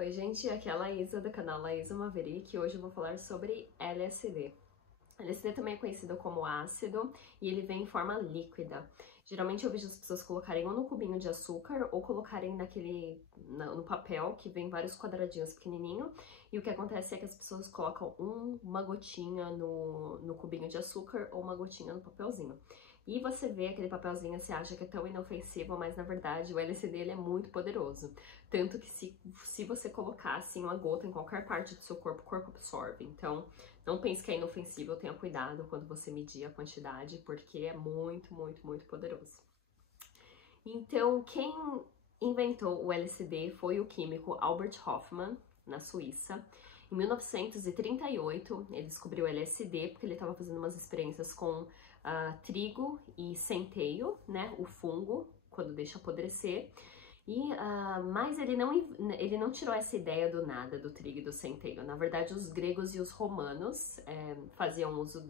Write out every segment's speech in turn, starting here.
Oi gente, aqui é a Laísa do canal Laísa Maverick e hoje eu vou falar sobre LSD. LSD também é conhecido como ácido e ele vem em forma líquida. Geralmente eu vejo as pessoas colocarem ou no cubinho de açúcar ou colocarem no papel, que vem vários quadradinhos pequenininho. E o que acontece é que as pessoas colocam uma gotinha no cubinho de açúcar ou uma gotinha no papelzinho. E você vê aquele papelzinho, você acha que é tão inofensivo, mas na verdade o LSD ele é muito poderoso. Tanto que se você colocar assim uma gota em qualquer parte do seu corpo, o corpo absorve. Então, não pense que é inofensivo, tenha cuidado quando você medir a quantidade, porque é muito, muito, muito poderoso. Então, quem inventou o LSD foi o químico Albert Hofmann, na Suíça. Em 1938, ele descobriu o LSD porque ele estava fazendo umas experiências com trigo e centeio, né, o fungo, quando deixa apodrecer. Mas ele não tirou essa ideia do nada, do trigo e do centeio. Na verdade, os gregos e os romanos faziam uso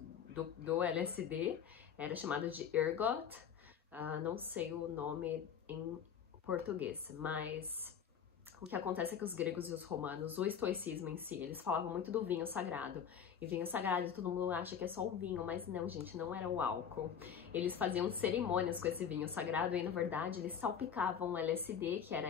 do LSD, era chamado de ergot, não sei o nome em português, mas o que acontece é que os gregos e os romanos, o estoicismo em si, eles falavam muito do vinho sagrado. E vinho sagrado, todo mundo acha que é só o vinho, mas não, gente, não era o álcool. Eles faziam cerimônias com esse vinho sagrado e, na verdade, eles salpicavam o LSD, que era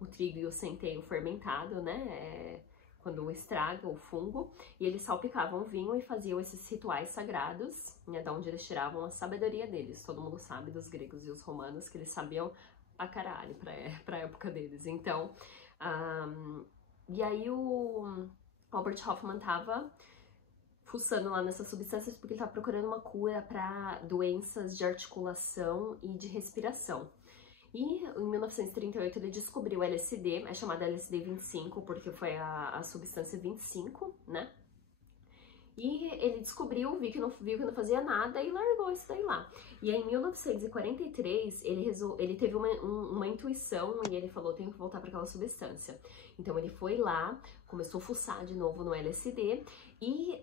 o trigo e o centeio fermentado, né? Quando estraga o fungo, e eles salpicavam o vinho e faziam esses rituais sagrados, né, da onde eles tiravam a sabedoria deles. Todo mundo sabe dos gregos e os romanos que eles sabiam pra caralho pra época deles. Então, e aí o Albert Hofmann tava fuçando lá nessas substâncias porque ele tava procurando uma cura para doenças de articulação e de respiração. E em 1938 ele descobriu o LSD, é chamado LSD 25 porque foi a substância 25, né? E ele descobriu, viu que não fazia nada e largou isso daí lá. E aí, em 1943, ele teve uma intuição e ele falou, tenho que voltar para aquela substância. Então ele foi lá, começou a fuçar de novo no LSD e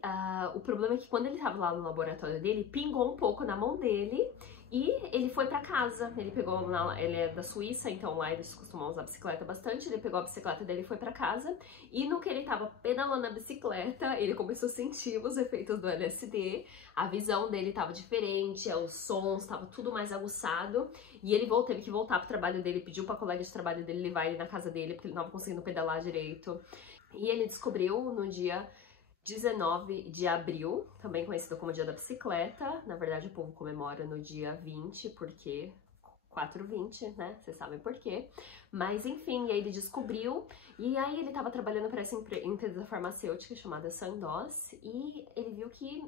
o problema é que quando ele estava lá no laboratório dele, pingou um pouco na mão dele e ele foi para casa. Ele é da Suíça, então lá eles costumam usar bicicleta bastante. Ele pegou a bicicleta dele e foi para casa. E no que ele tava pedalando a bicicleta, ele começou a sentir os efeitos do LSD. A visão dele tava diferente, os sons, tava tudo mais aguçado. E ele teve que voltar pro trabalho dele, pediu pra colega de trabalho dele levar ele na casa dele, porque ele não tava conseguindo pedalar direito. E ele descobriu no dia 19 de abril, também conhecido como Dia da Bicicleta. Na verdade, o povo comemora no dia 20, porque 4/20, né? Vocês sabem por quê. Mas, enfim, aí ele descobriu. E aí ele tava trabalhando para essa empresa farmacêutica chamada Sandoz. E ele viu que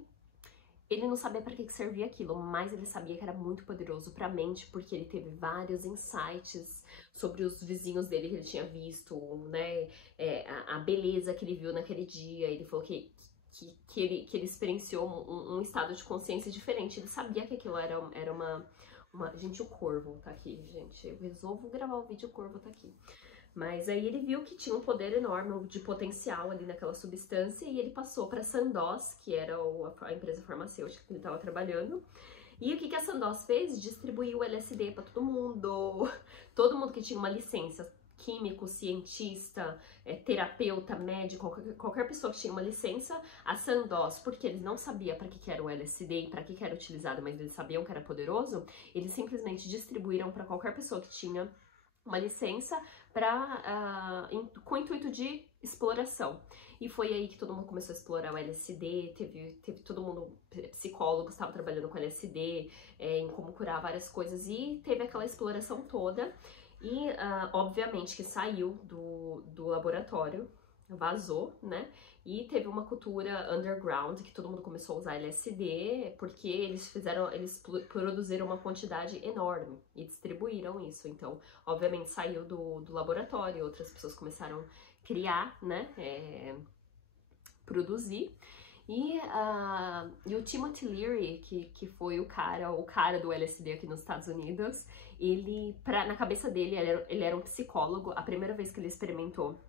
ele não sabia para que servia aquilo, mas ele sabia que era muito poderoso para a mente, porque ele teve vários insights sobre os vizinhos dele que ele tinha visto, né? A beleza que ele viu naquele dia. Ele falou que ele experienciou um estado de consciência diferente. Ele sabia que aquilo era uma... Gente, o corvo tá aqui, gente. Eu resolvo gravar o vídeo, o corvo tá aqui. Mas aí ele viu que tinha um poder enorme de potencial ali naquela substância e ele passou para Sandoz, que era a empresa farmacêutica que ele estava trabalhando. E o que a Sandoz fez? Distribuiu o LSD para todo mundo. Todo mundo que tinha uma licença, químico, cientista, terapeuta, médico, qualquer pessoa que tinha uma licença, a Sandoz, porque eles não sabiam para que era o LSD e para que era utilizado, mas eles sabiam que era poderoso, eles simplesmente distribuíram para qualquer pessoa que tinha uma licença com o intuito de exploração. E foi aí que todo mundo começou a explorar o LSD, teve todo mundo, psicólogos estavam trabalhando com LSD, em como curar várias coisas, e teve aquela exploração toda. E, obviamente, que saiu do laboratório, vazou, né? E teve uma cultura underground, que todo mundo começou a usar LSD, porque eles produziram uma quantidade enorme e distribuíram isso. Então, obviamente, saiu do laboratório, outras pessoas começaram a criar, né? Produzir. E o Timothy Leary, que foi o cara do LSD aqui nos Estados Unidos, na cabeça dele, ele era um psicólogo. A primeira vez que ele experimentou,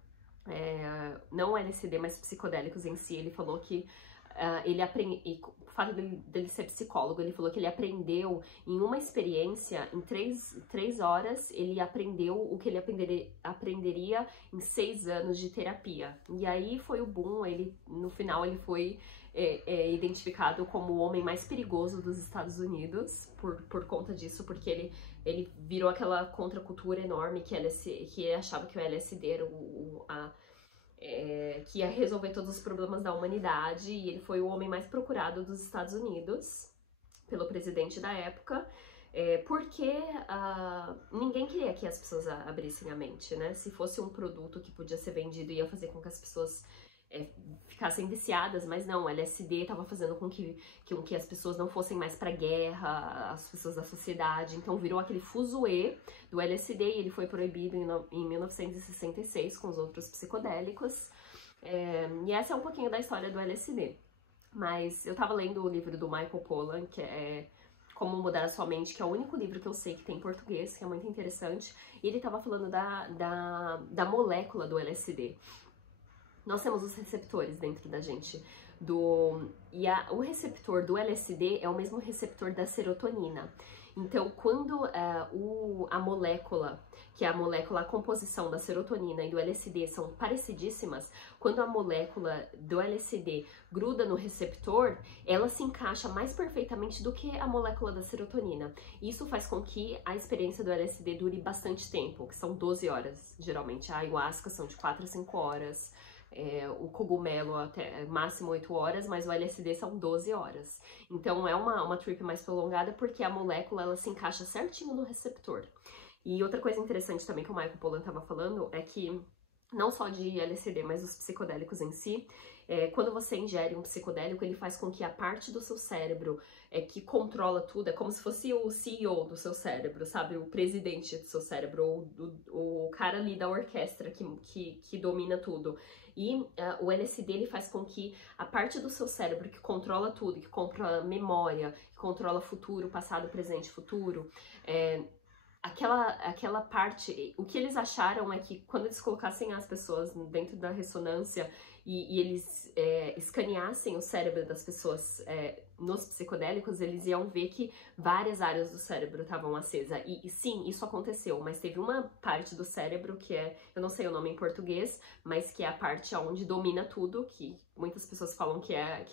não LSD, mas psicodélicos em si, ele falou que o fato dele ser psicólogo, ele falou que ele aprendeu em uma experiência, em 3 horas, ele aprendeu o que ele aprenderia em 6 anos de terapia. E aí foi o boom, no final ele foi identificado como o homem mais perigoso dos Estados Unidos por conta disso, porque ele virou aquela contracultura enorme que ele achava que o LSD era que ia resolver todos os problemas da humanidade, e ele foi o homem mais procurado dos Estados Unidos pelo presidente da época, porque ninguém queria que as pessoas abrissem a mente, né? Se fosse um produto que podia ser vendido, ia fazer com que as pessoas ficassem viciadas, mas não, o LSD estava fazendo com que as pessoas não fossem mais pra guerra, as pessoas da sociedade, então virou aquele fuzuê do LSD, e ele foi proibido em 1966 com os outros psicodélicos, e essa é um pouquinho da história do LSD. Mas eu tava lendo o livro do Michael Pollan, que é Como Mudar a Sua Mente, que é o único livro que eu sei que tem em português, que é muito interessante, e ele tava falando da molécula do LSD. Nós temos os receptores dentro da gente, o receptor do LSD é o mesmo receptor da serotonina. Então, quando a molécula, que é a composição da serotonina e do LSD são parecidíssimas, quando a molécula do LSD gruda no receptor, ela se encaixa mais perfeitamente do que a molécula da serotonina. Isso faz com que a experiência do LSD dure bastante tempo, que são 12 horas, geralmente. A ayahuasca são de 4 a 5 horas. O cogumelo até máximo 8 horas, mas o LSD são 12 horas. Então é uma trip mais prolongada porque a molécula ela se encaixa certinho no receptor. E outra coisa interessante também que o Michael Pollan estava falando é que não só de LSD, mas os psicodélicos em si, quando você ingere um psicodélico, ele faz com que a parte do seu cérebro que controla tudo, é como se fosse o CEO do seu cérebro, sabe? O presidente do seu cérebro, ou o cara ali da orquestra que domina tudo. E o LSD ele faz com que a parte do seu cérebro que controla tudo, que controla memória, que controla futuro, passado, presente, futuro, aquela parte, o que eles acharam é que quando eles colocassem as pessoas dentro da ressonância e eles escaneassem o cérebro das pessoas nos psicodélicos, eles iam ver que várias áreas do cérebro estavam acesas. E sim, isso aconteceu, mas teve uma parte do cérebro que eu não sei o nome em português, mas que é a parte onde domina tudo, que muitas pessoas falam que é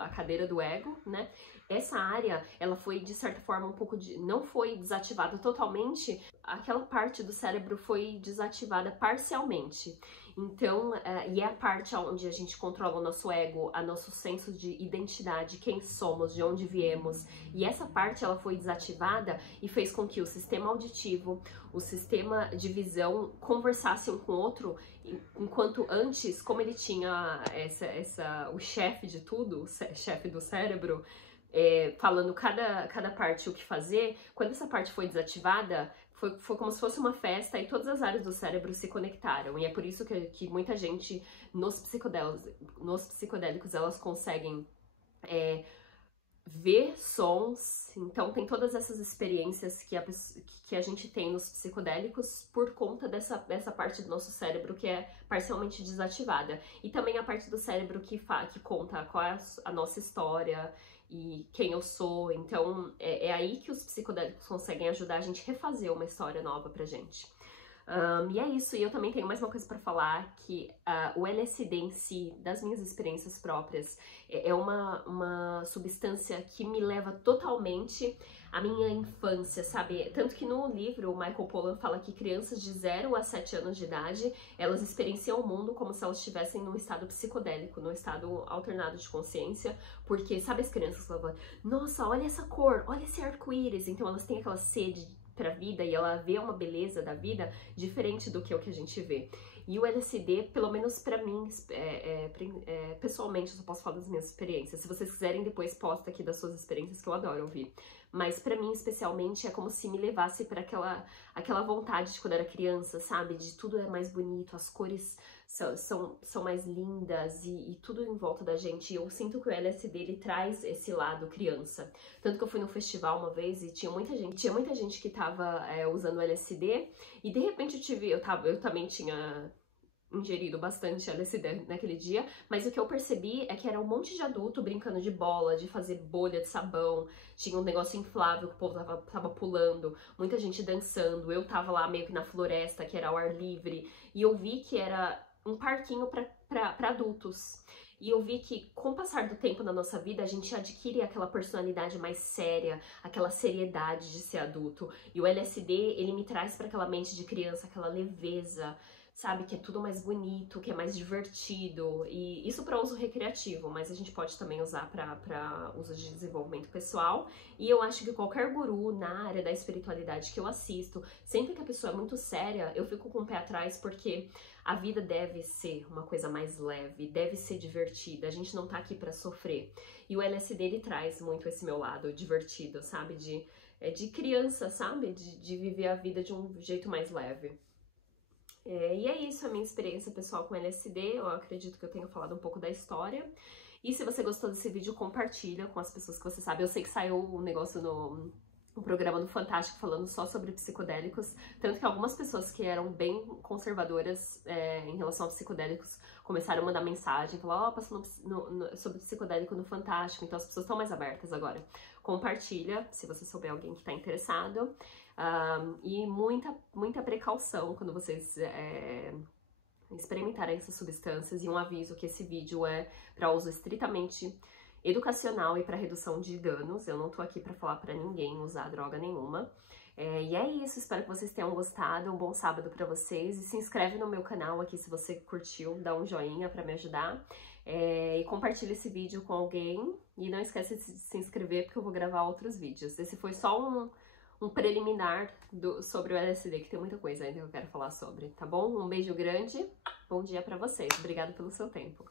a cadeira do ego, né? Essa área, ela foi, de certa forma, não foi desativada totalmente, aquela parte do cérebro foi desativada parcialmente. Então, e é a parte onde a gente controla o nosso ego, o nosso senso de identidade, quem somos, de onde viemos. E essa parte, ela foi desativada e fez com que o sistema auditivo, o sistema de visão conversasse um com o outro, enquanto antes, como ele tinha o chefe de tudo, o chefe do cérebro, falando cada parte o que fazer, quando essa parte foi desativada, foi como se fosse uma festa e todas as áreas do cérebro se conectaram. E é por isso que muita gente nos psicodélicos elas conseguem ver sons. Então tem todas essas experiências que a gente tem nos psicodélicos por conta dessa parte do nosso cérebro que é parcialmente desativada. E também a parte do cérebro que conta qual é a nossa história e quem eu sou. Então é aí que os psicodélicos conseguem ajudar a gente a refazer uma história nova pra gente. E é isso, e eu também tenho mais uma coisa pra falar, que o LSD em si, das minhas experiências próprias, é uma substância que me leva totalmente à minha infância, sabe? Tanto que no livro o Michael Pollan fala que crianças de 0 a 7 anos de idade, elas experienciam o mundo como se elas estivessem num estado psicodélico, num estado alternado de consciência, porque, sabe, as crianças falam, nossa, olha essa cor, olha esse arco-íris, então elas têm aquela sede pra vida e ela vê uma beleza da vida diferente do que o que a gente vê. E o LSD, pelo menos pra mim, pessoalmente, eu só posso falar das minhas experiências. Se vocês quiserem, depois posta aqui das suas experiências, que eu adoro ouvir. Mas pra mim, especialmente, é como se me levasse pra aquela vontade de quando eu era criança, sabe? De tudo é mais bonito, as cores são mais lindas e tudo em volta da gente. E eu sinto que o LSD, ele traz esse lado criança. Tanto que eu fui num festival uma vez e tinha muita gente que tava usando LSD e de repente eu também tinha ingerido bastante LSD naquele dia, mas o que eu percebi é que era um monte de adulto brincando de bola, de fazer bolha de sabão, tinha um negócio inflável que o povo tava pulando, muita gente dançando, eu tava lá meio que na floresta, que era ao ar livre, e eu vi que era um parquinho pra adultos. E eu vi que, com o passar do tempo na nossa vida, a gente adquire aquela personalidade mais séria, aquela seriedade de ser adulto. E o LSD, ele me traz para aquela mente de criança, aquela leveza, sabe? Que é tudo mais bonito, que é mais divertido. E isso para uso recreativo, mas a gente pode também usar para uso de desenvolvimento pessoal. E eu acho que qualquer guru na área da espiritualidade que eu assisto, sempre que a pessoa é muito séria, eu fico com o pé atrás, porque a vida deve ser uma coisa mais leve, deve ser divertida, a gente não tá aqui pra sofrer. E o LSD, ele traz muito esse meu lado divertido, sabe? De criança, sabe? De viver a vida de um jeito mais leve. E é isso, a minha experiência pessoal com LSD, eu acredito que eu tenha falado um pouco da história. E se você gostou desse vídeo, compartilha com as pessoas que você sabe. Eu sei que saiu um negócio um programa no Fantástico falando só sobre psicodélicos, tanto que algumas pessoas que eram bem conservadoras em relação a psicodélicos começaram a mandar mensagem, falar, passando sobre psicodélico no Fantástico, então as pessoas estão mais abertas agora. Compartilha, se você souber alguém que está interessado, e muita precaução quando vocês experimentarem essas substâncias, e um aviso que esse vídeo é para uso estritamente educacional e para redução de danos. Eu não tô aqui para falar para ninguém usar droga nenhuma. E é isso, espero que vocês tenham gostado. Um bom sábado para vocês. E se inscreve no meu canal aqui se você curtiu, dá um joinha para me ajudar. E compartilha esse vídeo com alguém. E não esquece de se inscrever, porque eu vou gravar outros vídeos. Esse foi só um preliminar sobre o LSD, que tem muita coisa ainda que eu quero falar sobre, tá bom? Um beijo grande, bom dia para vocês. Obrigada pelo seu tempo.